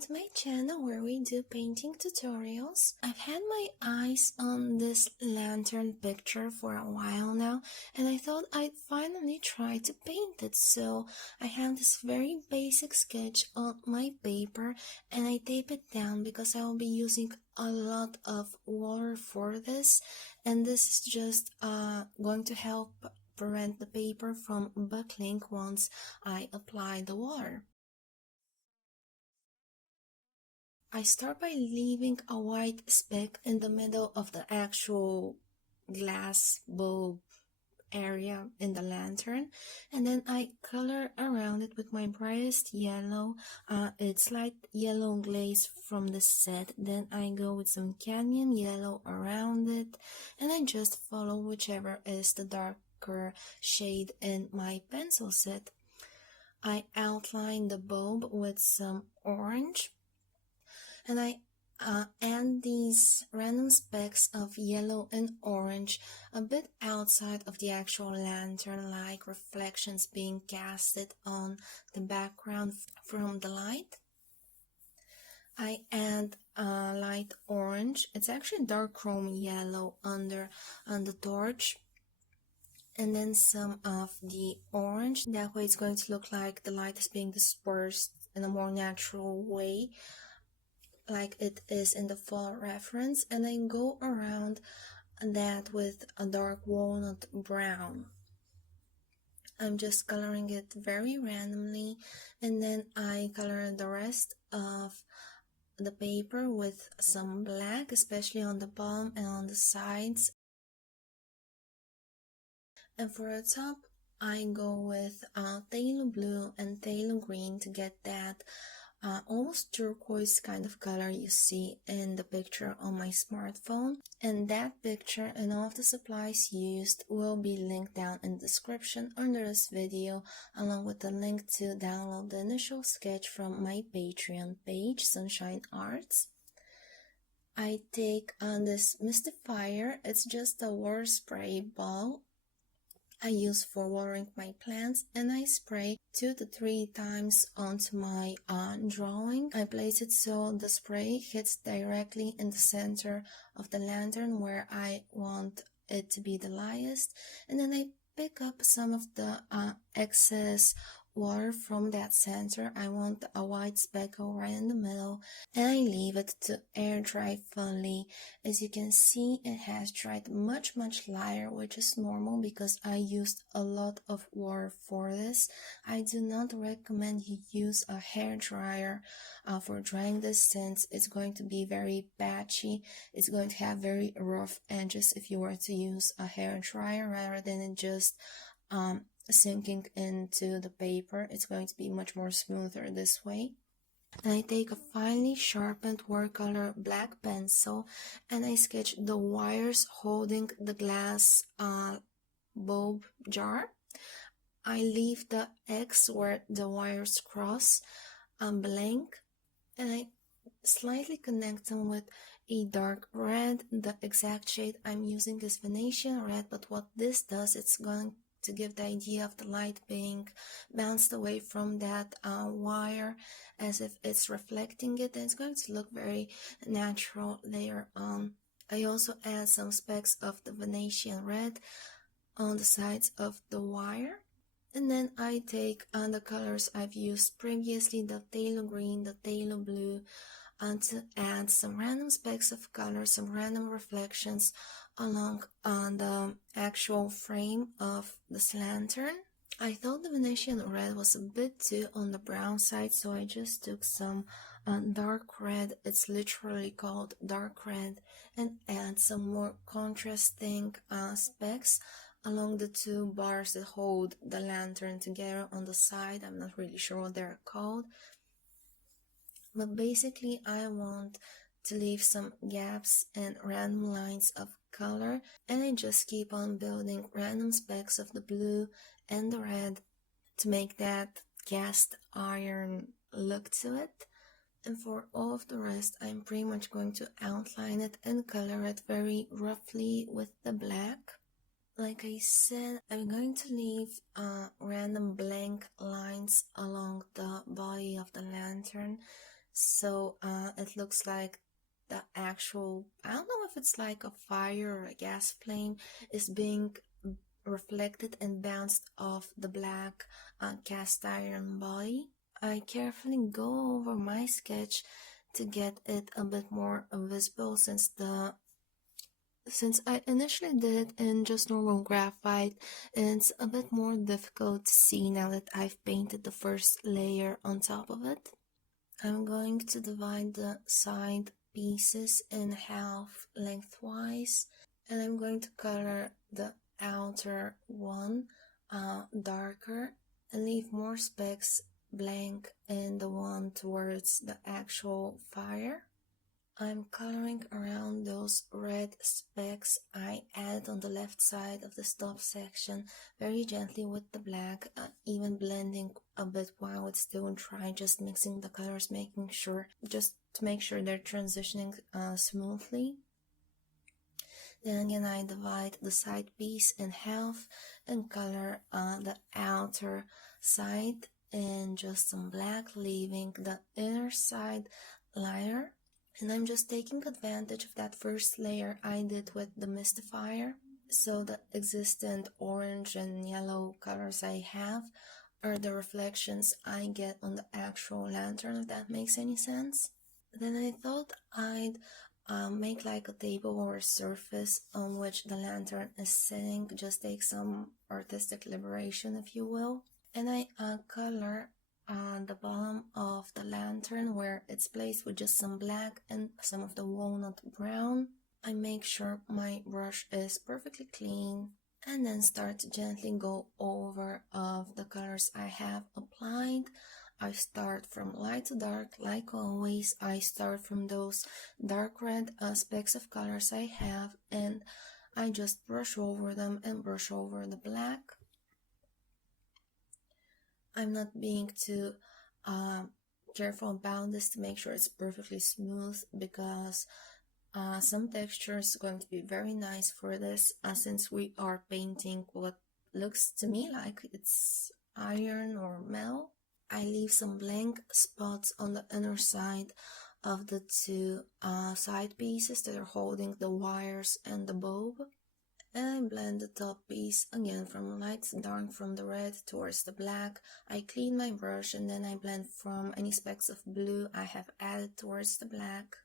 welcome to my channel where we do painting tutorials. I've had my eyes on this lantern picture for a while now, and I thought I'd finally try to paint it. So I have this very basic sketch on my paper and I tape it down because I will be using a lot of water for this, and this is just going to help prevent the paper from buckling once I apply the water. I start by leaving a white speck in the middle of the actual glass bulb area in the lantern, and then I color around it with my brightest yellow. It's light yellow glaze from the set. Then I go with some canyon yellow around it, and I just follow whichever is the darker shade in my pencil set. I outline the bulb with some orange, and I add these random specks of yellow and orange a bit outside of the actual lantern, like reflections being casted on the background from the light. I add light orange. It's actually dark chrome yellow on the torch, and then some of the orange. That way it's going to look like the light is being dispersed in a more natural way, like it is in the fall reference. And I go around that with a dark walnut brown. I'm just coloring it very randomly, and then I color the rest of the paper with some black, especially on the bottom and on the sides. And for the top, I go with phthalo blue and phthalo green to get that almost turquoise kind of color you see in the picture on my smartphone. And that picture and all of the supplies used will be linked down in the description under this video, along with the link to download the initial sketch from my Patreon page, Sunshine Arts. I take on this mistifier. It's just a water spray ball I use for watering my plants, and I spray 2 to 3 times onto my drawing. I place it so the spray hits directly in the center of the lantern where I want it to be the lightest, and then I pick up some of the excess water from that center. I want a white speckle right in the middle, and I leave it to air dry fully. As you can see, it has dried much lighter, which is normal because I used a lot of water for this. I do not recommend you use a hair dryer for drying this, since it's going to be very patchy. It's going to have very rough edges if you were to use a hair dryer rather than it just sinking into the paper. It's going to be much more smoother this way. And I take a finely sharpened watercolor black pencil and I sketch the wires holding the glass bulb jar. I leave the X where the wires cross blank, and I slightly connect them with a dark red. The exact shade I'm using is Venetian red, but what this does, it's going to give the idea of the light being bounced away from that wire as if it's reflecting it, and it's going to look very natural later on. I also add some specks of the Venetian red on the sides of the wire, and then I take on the colors I've used previously, the phthalo green, the phthalo blue, and to add some random specks of color, some random reflections along on the actual frame of this lantern. I thought the Venetian red was a bit too on the brown side, so I just took some dark red, it's literally called dark red, and add some more contrasting specks along the 2 bars that hold the lantern together on the side. I'm not really sure what they're called, but basically I want to leave some gaps and random lines of color, and I just keep on building random specks of the blue and the red to make that cast iron look to it. And for all of the rest, I'm pretty much going to outline it and color it very roughly with the black. Like I said, I'm going to leave random blank lines along the body of the lantern, so it looks like the actual, I don't know if it's like a fire or a gas flame, is being reflected and bounced off the black cast iron body. I carefully go over my sketch to get it a bit more visible, since I initially did it in just normal graphite, it's a bit more difficult to see now that I've painted the first layer on top of it. I'm going to divide the side pieces in half lengthwise, and I'm going to color the outer one darker and leave more specks blank in the one towards the actual fire. I'm coloring around those red specks I added on the left side of the stop section very gently with the black, even blending a bit while it's still dry, just mixing the colors, just to make sure they're transitioning smoothly. Then again, I divide the side piece in half and color the outer side in just some black, leaving the inner side lighter. And I'm just taking advantage of that first layer I did with the mystifier. So the existent orange and yellow colors I have are the reflections I get on the actual lantern, if that makes any sense. Then I thought I'd make like a table or a surface on which the lantern is sitting, just take some artistic liberation, if you will. And I color the bottom of the lantern where it's placed with just some black and some of the walnut brown. I make sure my brush is perfectly clean and then start to gently go over of the colors I have applied. I start from light to dark, like always. I start from those dark red specks of colors I have, and I just brush over them and brush over the black. I'm not being too careful about this to make sure it's perfectly smooth, because some textures are going to be very nice for this, since we are painting what looks to me like it's iron or metal. I leave some blank spots on the inner side of the two side pieces that are holding the wires and the bulb. And I blend the top piece again from light to dark, from the red towards the black. I clean my brush and then I blend from any specks of blue I have added towards the black.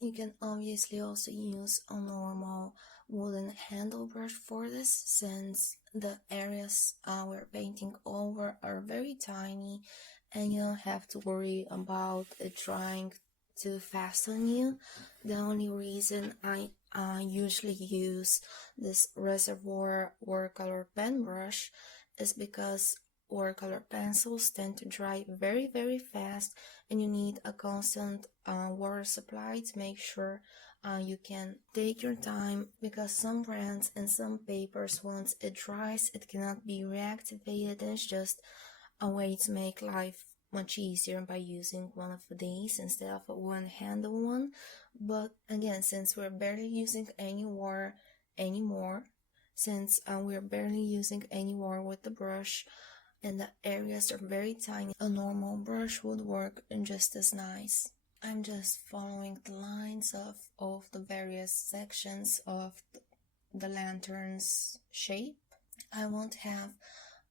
You can obviously also use a normal wooden handle brush for this, since the areas we're painting over are very tiny and you don't have to worry about it drying too fast on you. The only reason I usually use this reservoir watercolor pen brush is because watercolor pencils tend to dry very fast, and you need a constant water supply to make sure you can take your time, because some brands and some papers, once it dries, it cannot be reactivated, and it's just a way to make life much easier by using one of these instead of a one-handle one. But again, since we're barely using any water anymore, since we're barely using any water with the brush, and the areas are very tiny, a normal brush would work just as nice. I'm just following the lines of the various sections of the lantern's shape. I won't have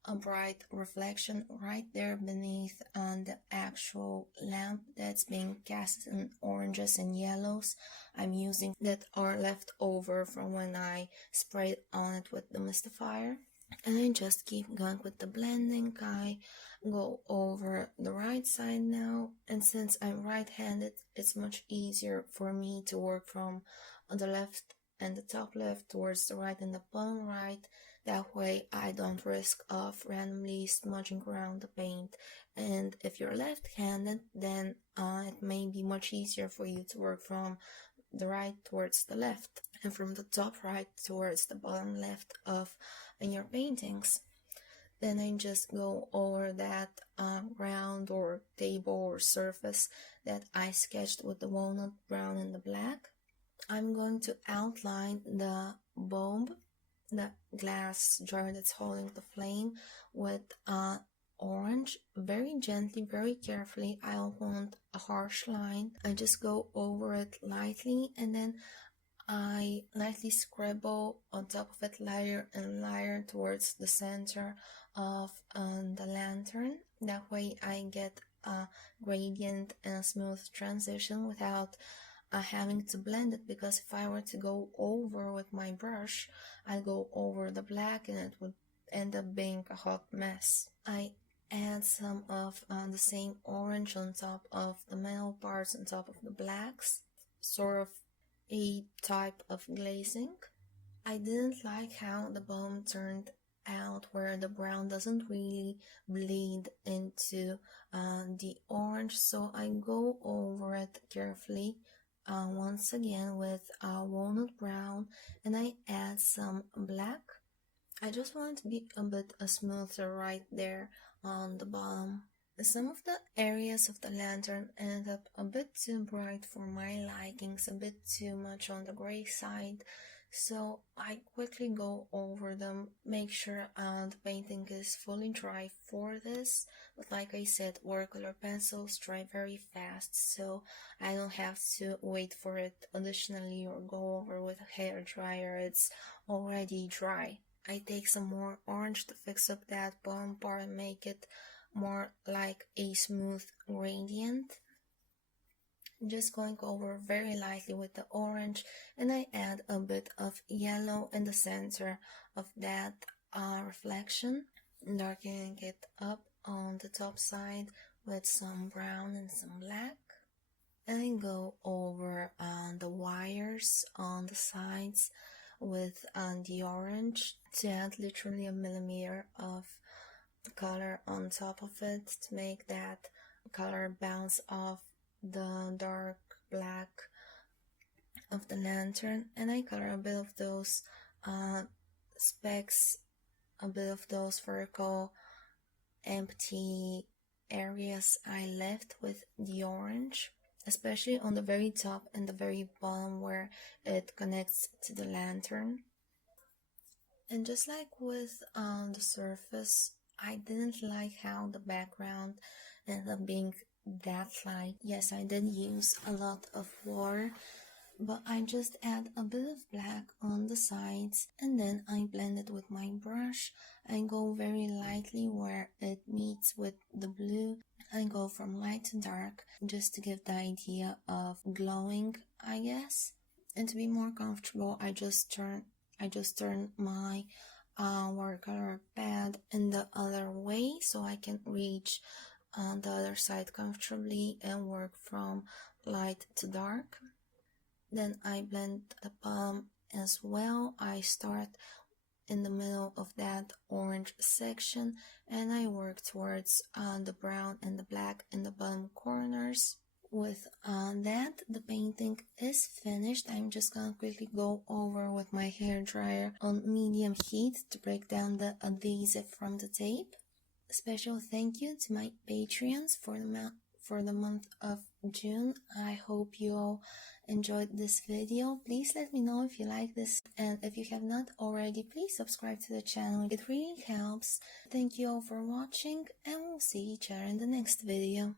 a bright reflection right there beneath the actual lamp that's being cast in oranges and yellows I'm using, that are left over from when I sprayed on it with the mystifier. And I just keep going with the blending. I go over the right side now, and since I'm right-handed, it's much easier for me to work from the left and the top left towards the right and the bottom right. That way I don't risk of randomly smudging around the paint. And if you're left-handed, then it may be much easier for you to work from the right towards the left and from the top right towards the bottom left of your paintings. Then I just go over that round or table or surface that I sketched with the walnut brown and the black. I'm going to outline the bulb, the glass jar that's holding the flame, with orange very gently, very carefully. I don't want a harsh line. I just go over it lightly, and then I lightly scribble on top of it layer and layer towards the center of the lantern. That way I get a gradient and a smooth transition without having to blend it, because if I were to go over with my brush, I'd go over the black and it would end up being a hot mess. I add some of the same orange on top of the metal parts, on top of the blacks, sort of a type of glazing. I didn't like how the bottom turned out, where the brown doesn't really bleed into the orange, so I go over it carefully once again with walnut brown, and I add some black. I just want it to be a bit smoother right there on the bottom. Some of the areas of the lantern ended up a bit too bright for my likings, a bit too much on the gray side, so I quickly go over them, make sure the painting is fully dry for this. But like I said, watercolor pencils dry very fast, so I don't have to wait for it additionally or go over with a hair dryer. It's already dry. I take some more orange to fix up that bottom part and make it more like a smooth gradient. Just going over very lightly with the orange, and I add a bit of yellow in the center of that reflection, darkening it up on the top side with some brown and some black. And I go over the wires on the sides with the orange to add literally a millimeter of color on top of it to make that color bounce off the dark black of the lantern. And I color a bit of those specks, a bit of those vertical empty areas I left with the orange, especially on the very top and the very bottom where it connects to the lantern. And just like with the surface, I didn't like how the background ended up being that light. Yes, I did use a lot of water, but I just add a bit of black on the sides, and then I blend it with my brush. I go very lightly where it meets with the blue. I go from light to dark just to give the idea of glowing, I guess. And to be more comfortable, I just turn my watercolor pad in the other way so I can reach the other side comfortably and work from light to dark. Then I blend the bottom as well. I start in the middle of that orange section and I work towards the brown and the black in the bottom corners. With that, the painting is finished. I'm just gonna quickly go over with my hair dryer on medium heat to break down the adhesive from the tape. Special thank you to my Patreons for the month of June. I hope you all enjoyed this video. Please let me know if you like this, and if you have not already, please subscribe to the channel. It really helps. Thank you all for watching, and we'll see each other in the next video.